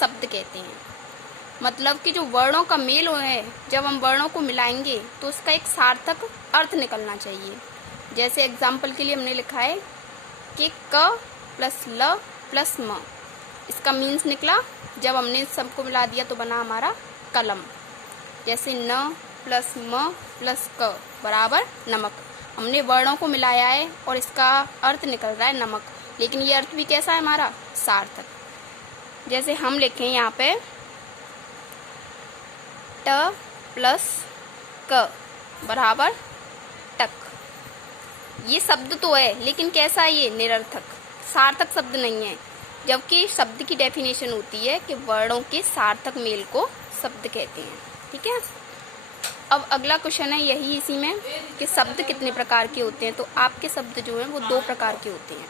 शब्द कहते हैं। मतलब कि जो वर्णों का मेल है, जब हम वर्णों को मिलाएंगे तो उसका एक सार्थक अर्थ निकलना चाहिए। जैसे एग्जाम्पल के लिए हमने लिखा है कि क प्लस ल प्लस म, इसका मीन्स निकला जब हमने सबको मिला दिया तो बना हमारा कलम। जैसे न प्लस म प्लस क बराबर नमक, हमने वर्णों को मिलाया है और इसका अर्थ निकल रहा है नमक, लेकिन ये अर्थ भी कैसा है हमारा, सार्थक। जैसे हम लिखें यहाँ पे ट प्लस क बराबर टक, ये शब्द तो है लेकिन कैसा है, ये निरर्थक, सार्थक शब्द नहीं है। जबकि शब्द की डेफिनेशन होती है कि वर्णों के सार्थक मेल को शब्द कहते हैं। ठीक है, अब अगला क्वेश्चन है यही इसी में कि शब्द कितने प्रकार के होते हैं। तो आपके शब्द जो हैं वो 2 प्रकार के होते हैं।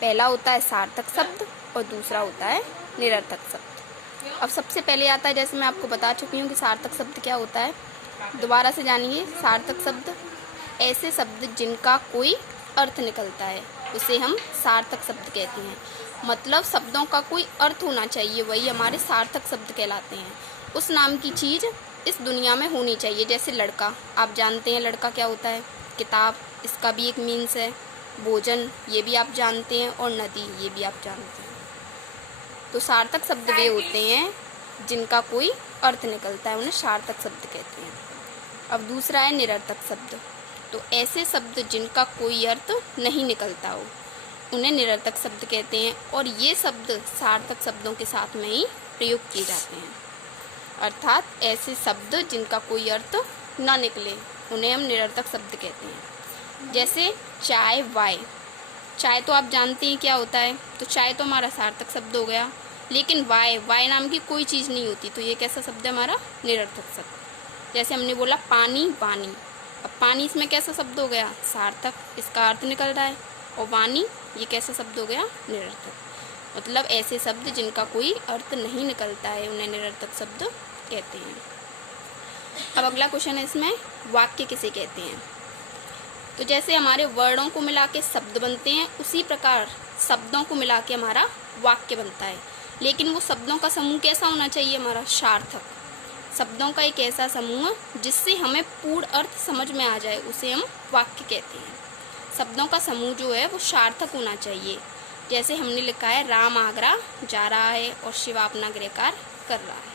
पहला होता है सार्थक शब्द और दूसरा होता है निरर्थक शब्द। अब सबसे पहले आता है, जैसे मैं आपको बता चुकी हूँ कि सार्थक शब्द क्या होता है, दोबारा से जानिए। सार्थक शब्द ऐसे शब्द जिनका कोई अर्थ निकलता है, उसे हम सार्थक शब्द कहते हैं। मतलब शब्दों का कोई अर्थ होना चाहिए, वही हमारे सार्थक शब्द कहलाते हैं। उस नाम की चीज़ इस दुनिया में होनी चाहिए। जैसे लड़का, आप जानते हैं लड़का क्या होता है, किताब, इसका भी एक मीन्स है। भोजन, ये भी आप जानते हैं। और नदी, ये भी आप जानते हैं। तो सार्थक शब्द वे होते हैं जिनका कोई अर्थ निकलता है, उन्हें सार्थक शब्द कहते हैं। अब दूसरा है निरर्थक शब्द। तो ऐसे शब्द जिनका कोई अर्थ नहीं निकलता हो, उन्हें निरर्थक शब्द कहते हैं। और ये शब्द सार्थक शब्दों के साथ में ही प्रयोग किए जाते हैं। अर्थात ऐसे शब्द जिनका कोई अर्थ ना निकले, उन्हें हम निरर्थक शब्द कहते हैं। जैसे चाय, वाय, चाय तो आप जानते हैं क्या होता है, तो चाय तो हमारा सार्थक शब्द हो गया। लेकिन वाय, वाय नाम की कोई चीज़ नहीं होती, तो ये कैसा शब्द है हमारा, निरर्थक शब्द। जैसे हमने बोला पानी, वाणी, अब पानी इसमें कैसा शब्द हो गया, सार्थक, इसका अर्थ निकल रहा है। और वाणी, ये कैसा शब्द हो गया, निरर्थक। मतलब ऐसे शब्द जिनका कोई अर्थ नहीं निकलता है, उन्हें निरर्थक शब्द कहते हैं। अब अगला क्वेश्चन है इसमें, वाक्य किसे कहते हैं। तो जैसे हमारे वर्णों को मिला के शब्द बनते हैं, उसी प्रकार शब्दों को मिला के हमारा वाक्य बनता है। लेकिन वो शब्दों का समूह कैसा होना चाहिए, हमारा सार्थक। शब्दों का एक ऐसा समूह जिससे हमें पूर्ण अर्थ समझ में आ जाए, उसे हम वाक्य कहते हैं। शब्दों का समूह जो है वो सार्थक होना चाहिए। जैसे हमने लिखा है राम आगरा जा रहा है और शिवा अपना गृह कार्य कर रहा है।